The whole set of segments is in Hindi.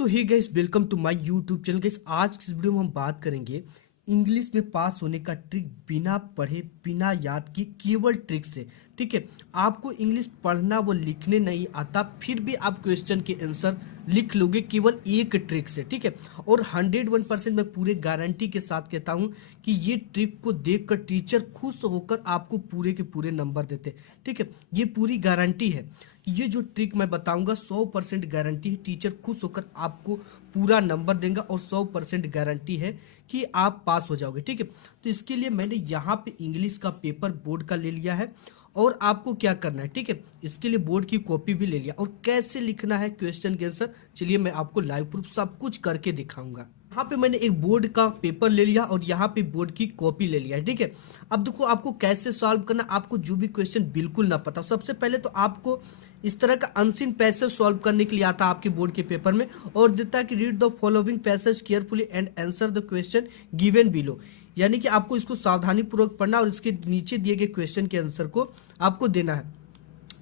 So hey guys, welcome to my YouTube channel. Guys, आज की इस वीडियो में हम बात करेंगे इंग्लिश में पास होने का ट्रिक, बिना पढ़े बिना याद किए केवल ट्रिक से। ठीक है, आपको इंग्लिश पढ़ना व लिखने नहीं आता, फिर भी आप क्वेश्चन के आंसर लिख लोगे केवल एक ट्रिक से। ठीक है, और 101% मैं पूरे गारंटी के साथ कहता हूं कि ये ट्रिक को देखकर टीचर खुश होकर आपको पूरे के पूरे नंबर देते। ठीक है, ये पूरी गारंटी है। ये जो ट्रिक मैं बताऊंगा 100% गारंटी है, टीचर खुश होकर आपको पूरा नंबर देंगे और 100% गारंटी है कि आप पास हो जाओगे। ठीक है, तो इसके लिए मैंने यहाँ पे इंग्लिश का पेपर बोर्ड का ले लिया है और आपको क्या करना है, ठीक है, इसके लिए बोर्ड की कॉपी भी ले लिया और कैसे लिखना है क्वेश्चन के आंसर, चलिए मैं आपको लाइव प्रूफ सब कुछ करके दिखाऊंगा। यहाँ पे मैंने एक बोर्ड का पेपर ले लिया और यहाँ पे बोर्ड की कॉपी ले लिया है। ठीक है, अब देखो आपको कैसे सॉल्व करना। आपको जो भी क्वेश्चन बिल्कुल ना पता, सबसे पहले तो आपको इस तरह का अनसीन पैसेज सॉल्व करने के लिए आता है आपके बोर्ड के पेपर में, और देता है कि read the following passage carefully and answer the question given below. यानी कि आपको इसको सावधानी पूर्वक पढ़ना और इसके नीचे दिए गए क्वेश्चन के आंसर को आपको देना है।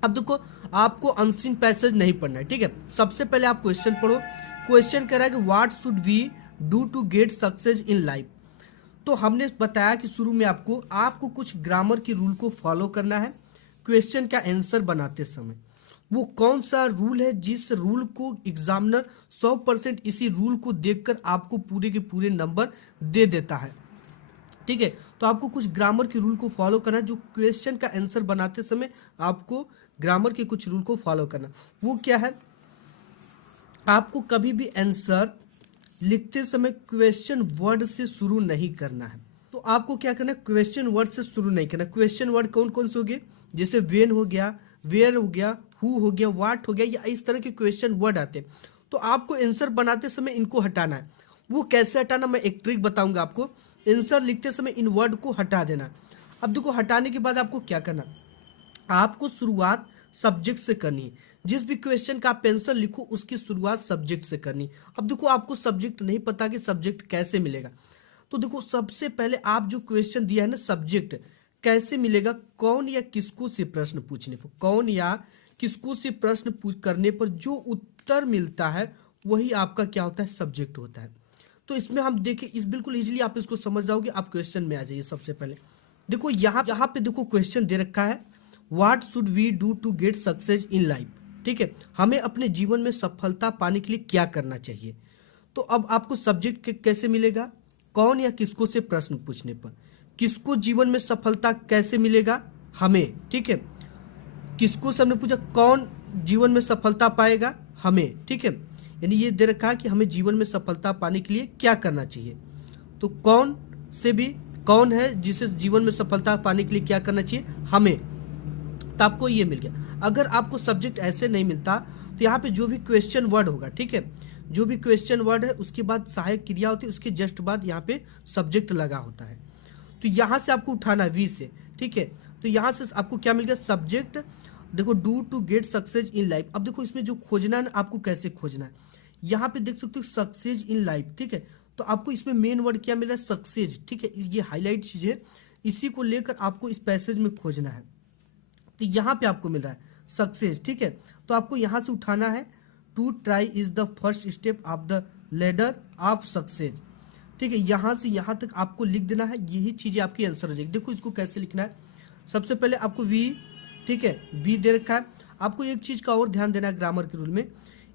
अब देखो, आपको अनसीन पैसेज नहीं पढ़ना है। ठीक है, सबसे पहले आप क्वेश्चन पढ़ो। क्वेश्चन कह रहा है कि what should we do to get success in life. तो हमने बताया कि शुरू में आपको कुछ ग्रामर की रूल को फॉलो करना है क्वेश्चन का आंसर बनाते समय। वो कौन सा रूल है जिस रूल को एग्जामिनर 100% इसी रूल को देखकर आपको पूरे के पूरे नंबर दे देता है। ठीक है, तो आपको कुछ ग्रामर के रूल को फॉलो करना है, जो क्वेश्चन का आंसर बनाते समय आपको ग्रामर के कुछ रूल को फॉलो करना। वो क्या है, आपको कभी भी आंसर लिखते समय क्वेश्चन वर्ड से शुरू नहीं करना है। तो आपको क्या करना है, क्वेश्चन वर्ड से शुरू नहीं करना। क्वेश्चन वर्ड कौन कौन से हो गए, जैसे वेन हो गया, वेयर हो गया, हु हो गया, व्हाट हो गया, या इस तरह के क्वेश्चन वर्ड आते हैं। तो आपको आंसर बनाते समय इनको हटाना है। वो कैसे हटाना, मैं एक ट्रिक बताऊंगा आपको। आंसर लिखते समय इन वर्ड को हटा देना। अब देखो, हटाने के बाद आपको क्या करना, आपको शुरुआत सब्जेक्ट से करनी है। जिस भी क्वेश्चन का आप आंसर लिखो उसकी शुरुआत सब्जेक्ट से करनी। अब देखो, आपको सब्जेक्ट नहीं पता कि सब्जेक्ट कैसे मिलेगा, तो देखो सबसे पहले आप जो क्वेश्चन दिया है ना, सब्जेक्ट कैसे मिलेगा, कौन या किसको से प्रश्न पूछने पर, कौन या किसको से प्रश्न करने पर जो उत्तर मिलता है वही आपका क्या होता है, सब्जेक्ट होता है। तो इसमें हम देखें, इस बिल्कुल इजीली आप इसको समझ जाओगे। आप क्वेश्चन में आ जाइए। सबसे पहले देखो, यहाँ पे देखो क्वेश्चन दे रखा है, what should we do to get success in life. ठीक है, हमें अपने जीवन में सफलता पाने के लिए क्या करना चाहिए। तो अब आपको सब्जेक्ट कैसे मिलेगा, कौन या किसको से प्रश्न पूछने पर। किसको जीवन में सफलता कैसे मिलेगा, हमें। ठीक है, किसको से हमने पूछा, कौन जीवन में सफलता पाएगा, हमें। ठीक है, यानी ये दे रखा है कि हमें जीवन में सफलता पाने के लिए क्या करना चाहिए। तो कौन से भी, कौन है जिसे जीवन में सफलता पाने के लिए क्या करना चाहिए, हमें। तो आपको ये मिल गया। अगर आपको सब्जेक्ट ऐसे नहीं मिलता तो यहाँ पे जो भी क्वेश्चन वर्ड होगा, ठीक है, जो भी क्वेश्चन वर्ड है उसके बाद सहायक क्रिया होती है, उसके जस्ट बाद यहाँ पे सब्जेक्ट लगा होता है। तो यहाँ से आपको उठाना है वी से। ठीक है, तो यहाँ से आपको क्या मिल गया, सब्जेक्ट। देखो, do to get success in life. अब देखो इसमें जो खोजना है ना, आपको कैसे खोजना है, यहाँ पे देख सकते हो सक्सेस इन लाइफ। ठीक है, तो आपको इसमें मेन वर्ड क्या मिल रहा है, सक्सेस। ठीक है, ये हाईलाइट चीज है, इसी को लेकर आपको इस पैसेज में खोजना है। तो यहाँ पे आपको मिल रहा है सक्सेस। ठीक है, तो आपको यहाँ से उठाना है, to try is the first step of the ladder of success. ठीक है, यहाँ से यहाँ तक आपको लिख देना है, यही चीजें आपकी आंसर हो जाएगी। देखो इसको कैसे लिखना है, सबसे पहले आपको वी, ठीक है, वी दे रखा है। आपको एक चीज का और ध्यान देना है ग्रामर के रूल में,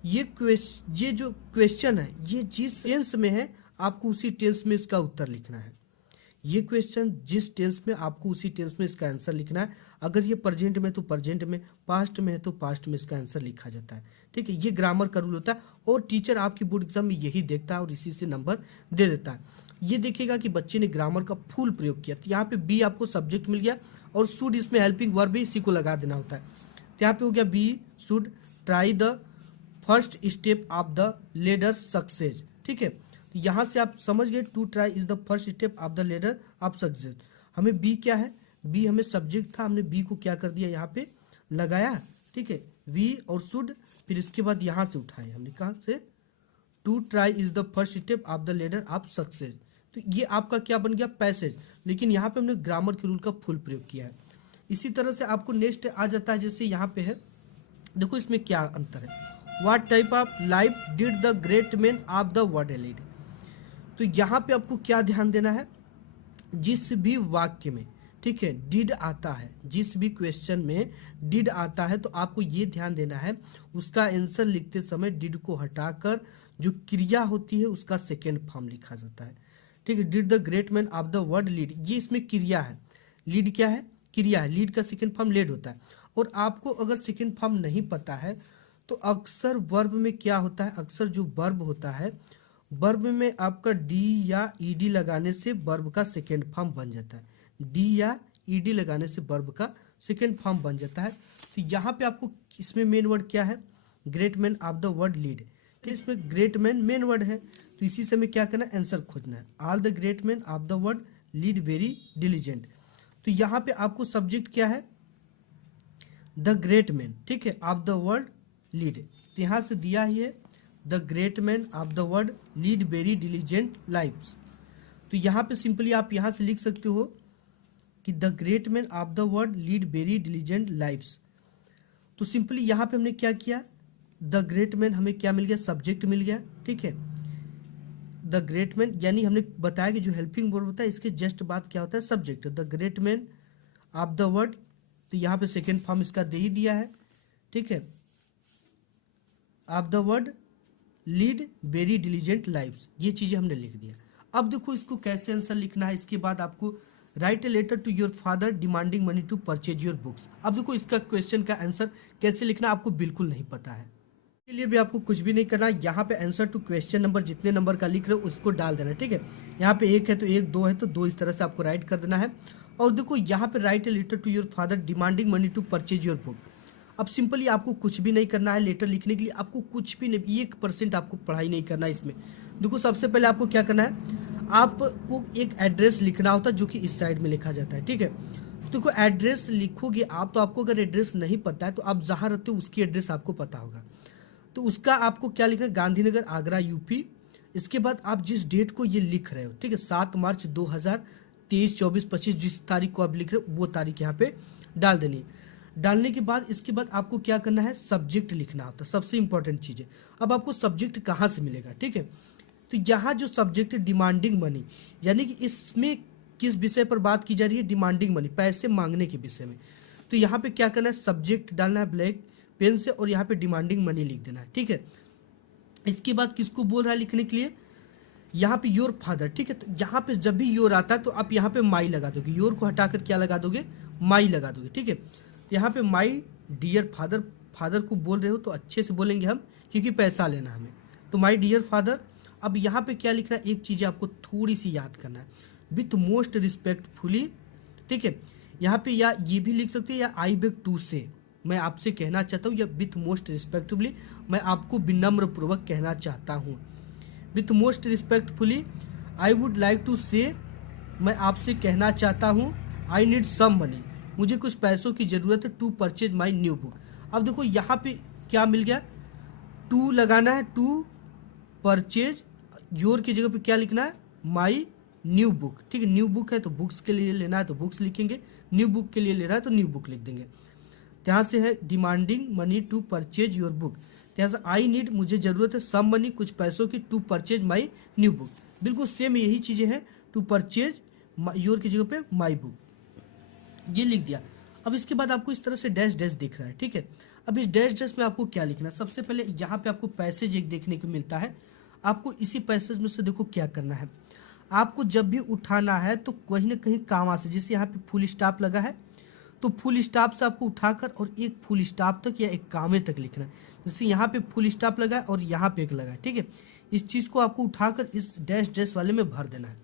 ये जो क्वेश्चन है ये जिस टेंस में है आपको उसी टेंस में इसका उत्तर लिखना है। ये क्वेश्चन जिस टेंस में, आपको उसी टेंस में इसका आंसर लिखना है। अगर ये प्रेजेंट में तो प्रेजेंट में, पास्ट में है तो पास्ट में इसका आंसर लिखा जाता है। ठीक है, ये ग्रामर का रूल होता है और टीचर आपकी बोर्ड एग्जाम में यही देखता है और इसी से नंबर दे देता है। ये देखिएगा कि बच्चे ने ग्रामर का फुल प्रयोग किया। तो यहाँ पे बी आपको सब्जेक्ट मिल गया और शुड इसमें हेल्पिंग वर्ब भी इसी को लगा देना होता है। तो यहाँ पे हो गया B should try the first step of the ladder success. ठीक है, तो यहाँ से आप समझ गए, to try is the first step of the ladder of success. हमें बी क्या है, बी हमें सब्जेक्ट था, हमने बी को क्या कर दिया, यहाँ पे लगाया। ठीक है, वी और शुड, फिर इसके बाद यहाँ से उठाए हमने, कहाँ से, to try is the first step of the ladder of success. तो ये आपका क्या बन गया, पैसेज। लेकिन यहाँ पे हमने ग्रामर के रूल का फुल प्रयोग किया है। इसी तरह से आपको नेक्स्ट आ जाता है, जैसे यहाँ पे है, देखो इसमें क्या अंतर है, what type of life did the great man of the world lead. तो यहाँ पे आपको क्या ध्यान देना है, जिस भी वाक्य में, ठीक है, डिड आता है, जिस भी क्वेश्चन में डिड आता है तो आपको ये ध्यान देना है उसका आंसर लिखते समय डिड को हटाकर जो क्रिया होती है उसका सेकेंड फॉर्म लिखा जाता है। ठीक है, did the great man of the world lead, ये इसमें क्रिया है, लीड क्या है, क्रिया है, लीड का सेकेंड फॉर्म लेड होता है। और आपको अगर सेकेंड फॉर्म नहीं पता है तो अक्सर वर्ब में क्या होता है, अक्सर जो वर्ब होता है वर्ब में आपका डी या ईडी लगाने से वर्ब का सेकेंड फॉर्म बन जाता है, डी या ईडी लगाने से वर्ब का सेकेंड फॉर्म बन जाता है। तो यहाँ पे आपको इसमें मेन वर्ड क्या है, great man of the world lead, तो इसमें ग्रेट मैन मेन वर्ड है, तो इसी से हमें क्या करना है, आंसर खोजना है। All the great man of the world lead very diligent, तो यहाँ पे आपको सब्जेक्ट क्या है, द ग्रेट मैन, ठीक है, ऑफ द वर्ल्ड लीड, तो यहाँ से दिया ही है the great man of the world lead very diligent lifes. तो यहाँ पे सिंपली आप यहाँ से लिख सकते हो कि the great man of the world lead very diligent lifes. तो सिंपली यहाँ पे हमने क्या किया, द ग्रेट मैन हमें क्या मिल गया, सब्जेक्ट मिल गया, ठीक है, द ग्रेट मैन, यानी हमने बताया कि जो हेल्पिंग वर्ब होता है इसके जस्ट बाद क्या होता है, subject, the great man of the world, तो यहाँ पे सेकेंड फॉर्म इसका दे ही दिया है, ठीक है, of the world lead very diligent lifes, ये चीजें हमने लिख दिया। अब देखो इसको कैसे आंसर लिखना है, इसके बाद आपको write a letter to your father demanding money to purchase your books. अब देखो इसका क्वेश्चन का आंसर कैसे लिखना आपको बिल्कुल नहीं पता है, इसके लिए भी आपको कुछ भी नहीं करना, यहाँ पे आंसर टू क्वेश्चन नंबर जितने नंबर का लिख रहे हो उसको डाल देना है, ठीक है, यहाँ पे एक है तो एक, दो है तो दो, इस तरह से आपको राइट कर देना है। और देखो यहाँ पे write a letter to your father demanding money to purchase your book. अब सिंपली आपको कुछ भी नहीं करना है, लेटर लिखने के लिए आपको कुछ भी नहीं, 1% आपको पढ़ाई नहीं करना है इसमें। देखो सबसे पहले आपको क्या करना है, आपको एक एड्रेस लिखना होता है जो कि इस साइड में लिखा जाता है, ठीक है, देखो एड्रेस लिखोगे आप तो आपको अगर एड्रेस नहीं पता है तो आप जहाँ रहते हो उसकी एड्रेस आपको पता होगा, तो उसका आपको क्या लिखना है, गांधीनगर आगरा यूपी। इसके बाद आप जिस डेट को ये लिख रहे हो, ठीक है, 7 मार्च 2023, 24, 25 जिस तारीख को आप लिख रहे हो वो तारीख यहाँ पे डाल देनी है। डालने के बाद इसके बाद आपको क्या करना है, सब्जेक्ट लिखना होता है, सबसे इंपॉर्टेंट चीज़ है। अब आपको सब्जेक्ट कहाँ से मिलेगा, ठीक है, तो यहाँ जो सब्जेक्ट है डिमांडिंग मनी, यानी कि इसमें किस विषय पर बात की जा रही है, डिमांडिंग मनी, पैसे मांगने के विषय में। तो यहाँ पे क्या करना है, सब्जेक्ट डालना है ब्लैक पेन से और यहाँ पे डिमांडिंग मनी लिख देना है, ठीक है। इसके बाद किसको बोल रहा है लिखने के लिए, यहाँ पे योर फादर, ठीक है, तो यहाँ पे जब भी योर आता है तो आप यहाँ पे माई लगा दोगे, योर को हटाकर क्या लगा दोगे, माई लगा दोगे, ठीक है। यहाँ पे माई डियर फादर, फादर को बोल रहे हो तो अच्छे से बोलेंगे हम क्योंकि पैसा लेना हमें, तो माई डियर फादर। अब यहाँ पे क्या लिखना है, एक चीज़ आपको थोड़ी सी याद करना है, विथ मोस्ट रिस्पेक्टफुली, ठीक है, यहाँ पे या ये भी लिख सकते हैं या आई बेग टू से, मैं आपसे कहना चाहता हूँ, या विथ मोस्ट रिस्पेक्टफुली, मैं आपको विनम्र पूर्वक कहना चाहता हूँ, with most respectfully I would like to say, मैं आपसे कहना चाहता हूँ, आई नीड सम मनी, मुझे कुछ पैसों की ज़रूरत है, to purchase my new book. अब देखो यहाँ पे क्या मिल गया, टू लगाना है, टू परचेज, योर की जगह पे क्या लिखना है, माई न्यू बुक, ठीक है, न्यू बुक है तो बुक्स के लिए लेना है तो बुक्स लिखेंगे, न्यू बुक के लिए ले रहा है तो न्यू बुक लिख देंगे। यहाँ से है demanding money to purchase your book, यहाँ से आई नीड, मुझे ज़रूरत है, सम मनी, कुछ पैसों की, to purchase my new book, बिल्कुल सेम यही चीज़ें हैं, टू परचेज योर की जगह पे माई बुक, ये लिख दिया। अब इसके बाद आपको इस तरह से डैश डैश दिख रहा है, ठीक है। अब इस डैश डैश में आपको क्या लिखना है, सबसे पहले यहाँ पे आपको पैसेज एक देखने को मिलता है, आपको इसी पैसेज में से देखो क्या करना है, आपको जब भी उठाना है तो कहीं ना कहीं कामा से, जैसे यहाँ पे फुल स्टॉप लगा है तो फुल स्टॉप से आपको उठाकर और एक फुल स्टॉप तक या एक कामे तक लिखना है, जैसे यहाँ पे फुल स्टॉप लगा है और यहाँ पे एक लगा है, ठीक है, इस चीज़ को आपको उठाकर इस डैश डैश वाले में भर देना है।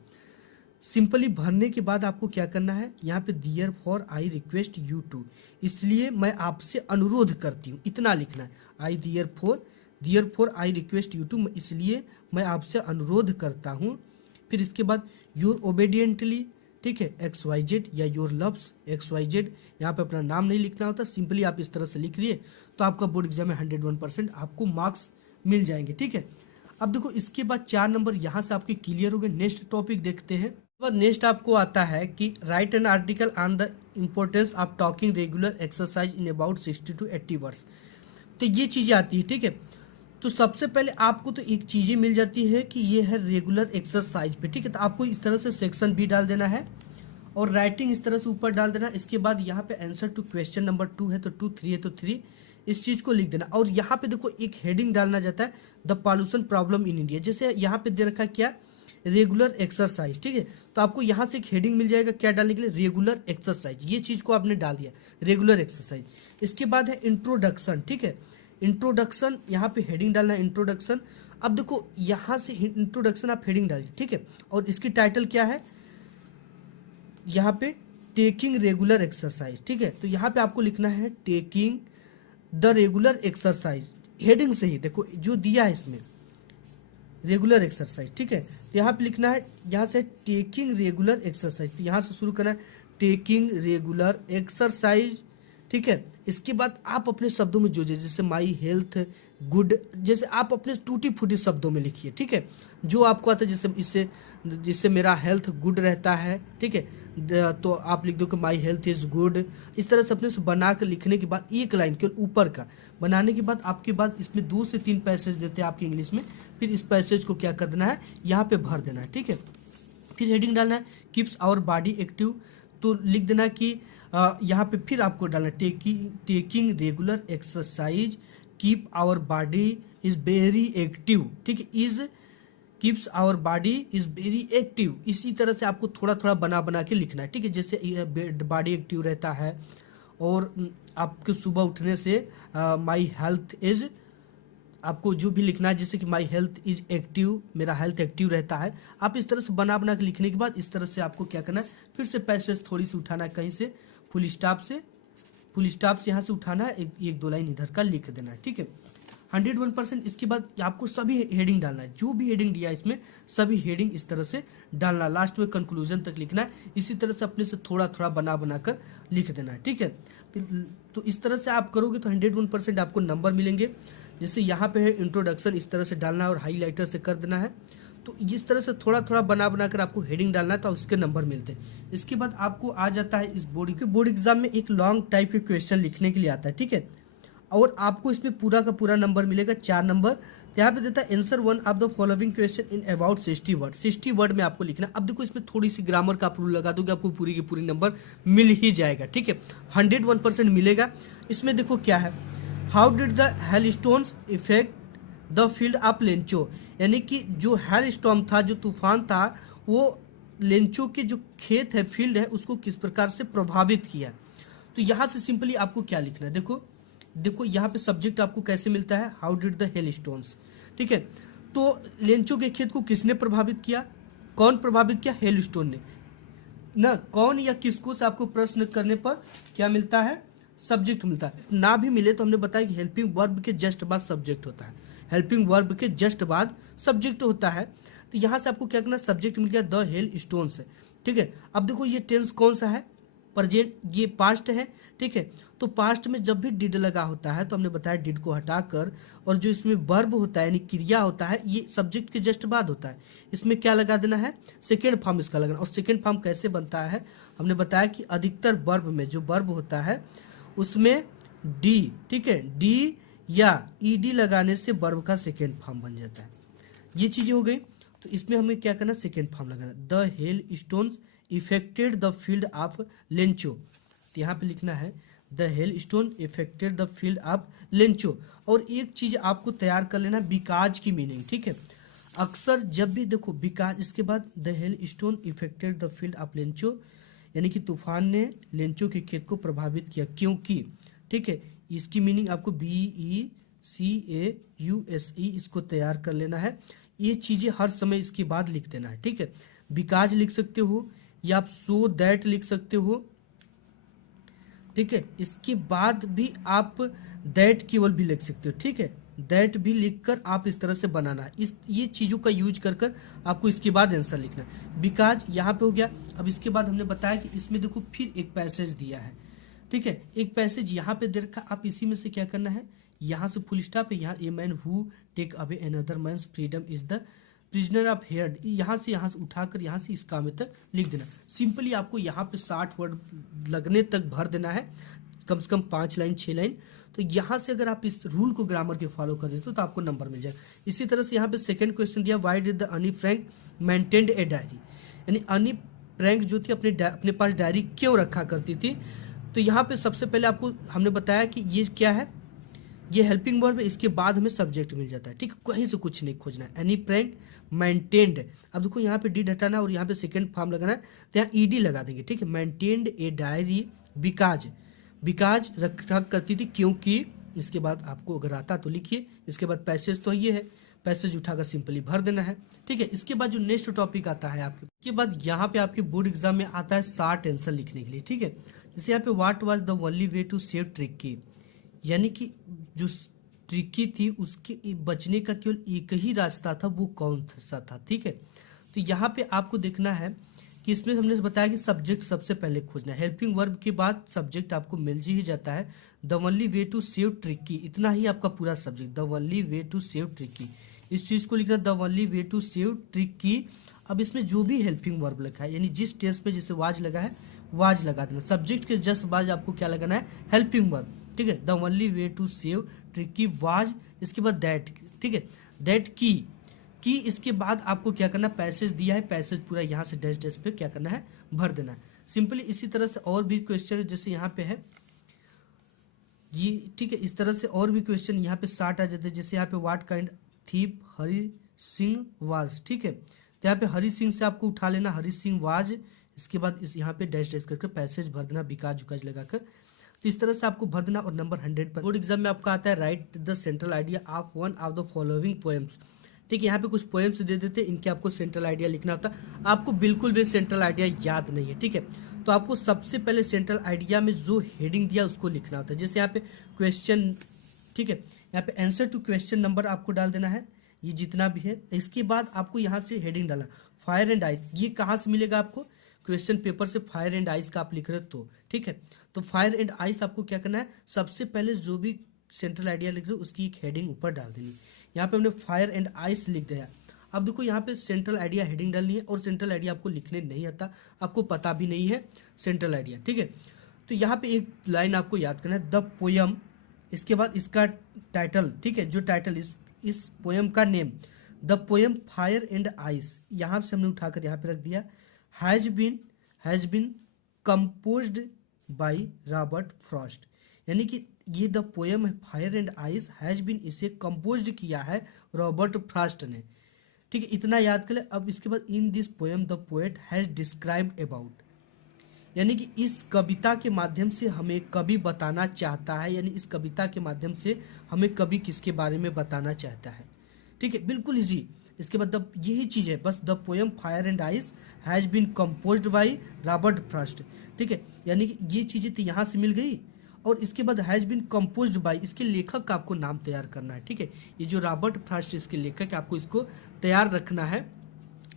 सिंपली भरने के बाद आपको क्या करना है, यहाँ पे therefore I request you to, इसलिए मैं आपसे अनुरोध करती हूँ, इतना लिखना है, I therefore I request you to, इसलिए मैं आपसे अनुरोध करता हूँ। फिर इसके बाद योर ओबेडियंटली, ठीक है, एक्स वाई जेड, या your loves X Y Z, यहाँ पे अपना नाम नहीं लिखना होता, सिंपली आप इस तरह से लिख लिए तो आपका बोर्ड एग्जाम में 101% आपको मार्क्स मिल जाएंगे, ठीक है। अब देखो इसके बाद 4 नंबर यहाँ से आपके क्लियर हो गए। नेक्स्ट टॉपिक देखते हैं। नेक्स्ट आपको आता है कि right an article on the importance of talking regular exercise in about 60 to 80 words. तो ये चीज़ें आती है, ठीक है। तो सबसे पहले आपको तो एक चीज़ें मिल जाती है कि ये है रेगुलर एक्सरसाइज पे, ठीक है। तो आपको इस तरह से सेक्शन बी डाल देना है और राइटिंग इस तरह से ऊपर डाल देना। इसके बाद यहाँ पे आंसर टू क्वेश्चन नंबर 2 है तो 2, 3 है तो 3, इस चीज़ को लिख देना। और यहाँ पे देखो एक हेडिंग डालना जाता है, the pollution problem in India. जैसे यहाँ पे दे रखा है क्या, रेगुलर एक्सरसाइज, ठीक है। तो आपको यहाँ से एक हेडिंग मिल जाएगा क्या डालने के लिए, रेगुलर एक्सरसाइज, ये चीज़ को आपने डाल दिया, रेगुलर एक्सरसाइज। इसके बाद है इंट्रोडक्शन, ठीक है। इंट्रोडक्शन यहाँ पे हेडिंग डालना है, इंट्रोडक्शन। अब देखो यहाँ से इंट्रोडक्शन आप हेडिंग डालिए, ठीक है। और इसकी टाइटल क्या है, यहाँ पे टेकिंग रेगुलर एक्सरसाइज, ठीक है। तो यहाँ पे आपको लिखना है taking the regular exercise, heading से ही देखो जो दिया है इसमें रेगुलर एक्सरसाइज, ठीक है। तो यहाँ पे लिखना है, यहाँ से टेकिंग रेगुलर एक्सरसाइज, तो यहाँ से शुरू करना है टेकिंग रेगुलर एक्सरसाइज, ठीक है। इसके बाद आप अपने शब्दों में जो जैसे माई हेल्थ गुड, जैसे आप अपने टूटी फूटी शब्दों में लिखिए, ठीक है। जो आपको आता है, जैसे इससे जिससे मेरा हेल्थ गुड रहता है, ठीक है। तो आप लिख दो कि माई हेल्थ इज गुड। इस तरह से अपने से बना कर लिखने के बाद एक लाइन केवल ऊपर का बनाने के बाद आपके बाद इसमें 2 से 3 पैसेज देते हैं आपके इंग्लिश में। फिर इस पैसेज को क्या कर देना है, यहाँ पे भर देना है, ठीक है। फिर हेडिंग डालना है कीप्स आवर बॉडी एक्टिव, तो लिख देना कि यहाँ पे फिर आपको डालना taking regular exercise keep our body is very active, ठीक है। Is keeps our body is very active, इसी तरह से आपको थोड़ा थोड़ा बना बना के लिखना है, ठीक है। जैसे बॉडी एक्टिव रहता है और आपके सुबह उठने से माई हेल्थ इज, आपको जो भी लिखना है जैसे कि माई हेल्थ इज एक्टिव, मेरा हेल्थ एक्टिव रहता है। आप इस तरह से बना बना के लिखने के बाद इस तरह से आपको क्या करना है, फिर से पैसेज थोड़ी सी उठाना है, कहीं से फुल स्टॉप से यहाँ से उठाना है, एक 2 लाइन इधर का लिख देना है, ठीक है। 101%। इसके बाद आपको सभी हेडिंग डालना है, जो भी हेडिंग दिया है इसमें सभी हेडिंग इस तरह से डालना, लास्ट में कंक्लूजन तक लिखना है। इसी तरह से अपने से थोड़ा थोड़ा बना बना कर लिख देना है, ठीक है। तो इस तरह से आप करोगे तो 101% आपको नंबर मिलेंगे। जैसे यहाँ पे है इंट्रोडक्शन, इस तरह से डालना है और हाईलाइटर से कर देना है। तो जिस तरह से थोड़ा थोड़ा बना बना कर आपको हेडिंग डालना है तो उसके नंबर मिलते हैं। इसके बाद आपको आ जाता है इस बोर्ड एग्जाम में एक लॉन्ग टाइप के क्वेश्चन लिखने के लिए आता है, ठीक है। और आपको इसमें पूरा का पूरा नंबर मिलेगा, 4 नंबर। यहाँ पे देता है answer 1 of the following question in about 60 word, 60 word में आपको लिखना। अब देखो इसमें थोड़ी सी ग्रामर का आप रूल लगा दोगे, आपको पूरी की पूरी नंबर मिल ही जाएगा, ठीक है। 101% मिलेगा। इसमें देखो क्या है, how did the hail stones effect the field of Lencho, यानी कि जो हेल स्टॉर्म था, जो तूफान था, वो लेंचो के जो खेत है, फील्ड है, उसको किस प्रकार से प्रभावित किया। तो यहाँ से सिंपली आपको क्या लिखना है, देखो यहाँ पे सब्जेक्ट आपको कैसे मिलता है, how did the hail stones, ठीक है। तो लेंचो के खेत को किसने प्रभावित किया, कौन प्रभावित किया, हेल स्टोन ने ना, कौन या किसको से आपको प्रश्न करने पर क्या मिलता है, सब्जेक्ट मिलता है। ना भी मिले तो हमने बताया कि हेल्पिंग वर्ब के जस्ट बाद सब्जेक्ट होता है, हेल्पिंग वर्ब के जस्ट बाद सब्जेक्ट होता है। तो यहाँ से आपको क्या करना, सब्जेक्ट मिल गया द हेल स्टोन्स, ठीक है। अब देखो ये टेंस कौन सा है, प्रेजेंट, ये पास्ट है, ठीक है। तो पास्ट में जब भी डिड लगा होता है तो हमने बताया डिड को हटाकर, और जो इसमें वर्ब होता है यानी क्रिया होता है, ये सब्जेक्ट के जस्ट बाद होता है। इसमें क्या लगा देना है, सेकेंड फॉर्म इसका लगाना। और सेकेंड फॉर्म कैसे बनता है, हमने बताया कि अधिकतर वर्ब में जो वर्ब होता है उसमें डी, ठीक है, डी या ईडी लगाने से वर्ब का सेकेंड फॉर्म बन जाता है। ये चीजें हो गई। तो इसमें हमें क्या करना, सेकेंड फॉर्म लगाना, the hail stones affected the field of Lencho. तो यहाँ पे लिखना है the hell stone affected the field of Lencho. और एक चीज आपको तैयार कर लेना, बिकाज की मीनिंग, ठीक है। अक्सर जब भी देखो बिकाज, इसके बाद the hell stone affected the field of Lencho, यानी कि तूफान ने लेंचो के खेत को प्रभावित किया क्योंकि, ठीक है। इसकी मीनिंग आपको BECAUSE इसको तैयार कर लेना है। ये चीजें हर समय इसके बाद लिख देना है, ठीक है। बिकाज लिख सकते हो या आप सो दैट लिख सकते हो, ठीक है। इसके बाद भी आप दैट केवल भी लिख सकते हो, ठीक है। दैट भी लिखकर आप इस तरह से बनाना है, ये चीज़ों का यूज कर कर आपको इसके बाद आंसर लिखना है। बिकाज यहाँ पे हो गया। अब इसके बाद हमने बताया कि इसमें देखो फिर एक पैसेज दिया है, ठीक है। एक पैसेज यहाँ पे दे रखा, आप इसी में से क्या करना है, यहाँ से फुल स्टॉप है, यहाँ a man who take away another man's freedom is the prisoner of here, यहाँ से उठाकर यहाँ से इस काम तक लिख देना। सिंपली आपको यहाँ पे 60 वर्ड लगने तक भर देना है, कम से कम 5 लाइन 6 लाइन। तो तो यहाँ से अगर आप इस रूल को ग्रामर के फॉलो कर देते हो तो आपको नंबर मिल जाएगा। इसी तरह से यहाँ पे सेकंड क्वेश्चन दिया, व्हाई डिड द अनी फ्रैंक मेंटेन्ड ए डायरी, यानी अनी फ्रैंक जो थी अपने पास डायरी क्यों रखा करती थी। तो यहाँ पे सबसे पहले आपको हमने बताया कि ये क्या है, ये हेल्पिंग वर्ब है, इसके बाद हमें सब्जेक्ट मिल जाता है, ठीक है, कहीं से कुछ नहीं खोजना है। एनी फ्रैंक मेंटेन्ड, अब देखो यहाँ पे डिड हटाना और यहाँ पे सेकंड फॉर्म लगाना है, तो यहाँ ईडी लगा देंगे, ठीक है। मेंटेन्ड ए डायरी बिकाज रखा करती थी क्योंकि, इसके बाद आपको अगर आता तो लिखिए, इसके बाद पैसेज तो ये है, पैसेज उठाकर सिंपली भर देना है, ठीक है। इसके बाद जो नेक्स्ट टॉपिक आता है आपके, इसके बाद यहाँ पे आपके बोर्ड एग्जाम में आता है शार्ट आंसर लिखने के लिए, ठीक है। जैसे यहाँ पे what was the only way to save Tricki, यानी कि जो ट्रिकी थी उसके बचने का केवल एक ही रास्ता था, वो कौन सा था, ठीक है। तो यहाँ पे आपको देखना है कि इसमें हमने बताया कि सब्जेक्ट सबसे पहले खोजना है, हेल्पिंग वर्ब के बाद सब्जेक्ट आपको मिल ही जाता है। The only way to save Tricki, इतना ही आपका पूरा subject, the only way to save Tricki, इस चीज को लिखना, the only way to save Tricki. अब इसमें जो भी हेल्पिंग वर्ब लिखा है, यानी जिस टेंस पे जैसे वाज लगा है वाज लगा देना, सब्जेक्ट के जस्ट बाद आपको क्या लगाना है, हेल्पिंग वर्ब, ठीक है। The only way to save Tricki was, इसके बाद दैट, ठीक है, दैट की इसके बाद आपको क्या करना, पैसेज दिया है, पैसेज पूरा यहाँ से डैश डैश पे क्या करना है, भर देना है सिंपली। इसी तरह से और भी क्वेश्चन जैसे यहाँ पे है ये, ठीक है, इस तरह से और भी क्वेश्चन यहाँ पे स्टार्ट आ जाते हैं। जैसे यहाँ पे what kind thief Hari Singh was, ठीक है, तो यहाँ पे हरि सिंह से आपको उठा लेना, हरि सिंह वाज, इसके बाद इस यहाँ पे डैश डैश करके पैसेज भर देना, बिकाज उकाज लगाकर, तो इस तरह से आपको भर देना और नंबर 100 पर। बोर्ड एग्जाम में आपका आता है right the central idea of one of the following poems, ठीक है। यहाँ पे कुछ पोएम्स दे देते हैं, इनके आपको सेंट्रल आइडिया लिखना होता है। आपको बिल्कुल भी सेंट्रल आइडिया याद नहीं है, ठीक है, तो आपको सबसे पहले सेंट्रल आइडिया में जो हेडिंग दिया उसको लिखना होता है। जैसे यहाँ पे क्वेश्चन, ठीक है, यहाँ पे आंसर टू क्वेश्चन नंबर आपको डाल देना है, ये जितना भी है। इसके बाद आपको यहाँ से हेडिंग डालना, फायर एंड आइस, ये कहाँ से मिलेगा आपको, क्वेश्चन पेपर से फायर एंड आइस का आप लिख रहे तो, ठीक है। तो फायर एंड आइस आपको क्या करना है, सबसे पहले जो भी सेंट्रल आइडिया लिख रहे हो उसकी एक हेडिंग ऊपर डाल देनी। यहाँ पे हमने फायर एंड आइस लिख दिया। अब देखो यहाँ पे सेंट्रल आइडिया हेडिंग डालनी है, और सेंट्रल आइडिया आपको लिखने नहीं आता, आपको पता भी नहीं है सेंट्रल आइडिया, ठीक है। तो यहाँ पे एक लाइन आपको याद करना है, द पोयम, इसके बाद इसका टाइटल, ठीक है, जो टाइटल इस पोयम का name, the poem Fire and Ice, यहाँ से हमने उठाकर यहाँ पे रख दिया, has been composed by Robert Frost, यानी कि ये the poem Fire and Ice has been, इसे कंपोज्ड किया है रॉबर्ट फ्रॉस्ट ने, ठीक है, इतना याद कर ले। अब इसके बाद in this poem the poet has described about, यानी कि इस कविता के माध्यम से हमें कवि बताना चाहता है, यानी इस कविता के माध्यम से हमें कवि किसके बारे में बताना चाहता है, ठीक है, बिल्कुल इजी। इसके बाद यही चीज है बस, the poem Fire and Ice has been composed by Robert Frost, ठीक है, यानी कि ये चीजें तो यहाँ से मिल गई, और इसके बाद हैज बीन कंपोज्ड बाई, इसके लेखक का आपको नाम तैयार करना है, ठीक है, ये जो रॉबर्ट फ्रॉस्ट इसके लेखक, आपको इसको तैयार रखना है।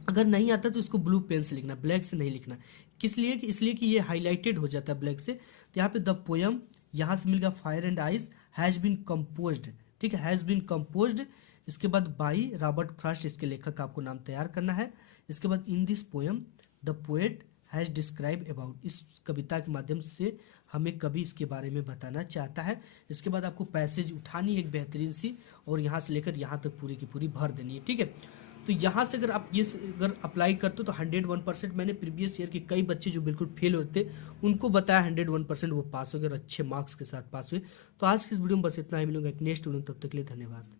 अगर नहीं आता तो इसको ब्लू पेन से लिखना, ब्लैक से नहीं लिखना, किस लिए कि इसलिए कि ये हाईलाइटेड हो जाता है ब्लैक से। तो यहाँ पे द पोयम, यहाँ से मिल गया Fire and Ice has been composed, ठीक है, हैज बीन कंपोज्ड, इसके बाद बाई रॉबर्ट फ्रॉस्ट, इसके लेखक का आपको नाम तैयार करना है। इसके बाद in this poem the poet has describe about, इस कविता के माध्यम से हमें कवि इसके बारे में बताना चाहता है। इसके बाद आपको पैसेज उठानी है एक बेहतरीन सी, और यहाँ से लेकर यहाँ तक पूरी की पूरी भर देनी है, ठीक है। तो यहाँ से अगर आप ये अगर अप्लाई करते हो तो 101%, मैंने प्रीवियस ईयर के कई बच्चे जो बिल्कुल फेल होते उनको बताया 101% वो पास हो गए, अच्छे मार्क्स के साथ पास हुए। तो आज की इस वीडियो में बस इतना ही, मिलूंगा एक नेक्स्ट वीडियो, तब तक के लिए धन्यवाद।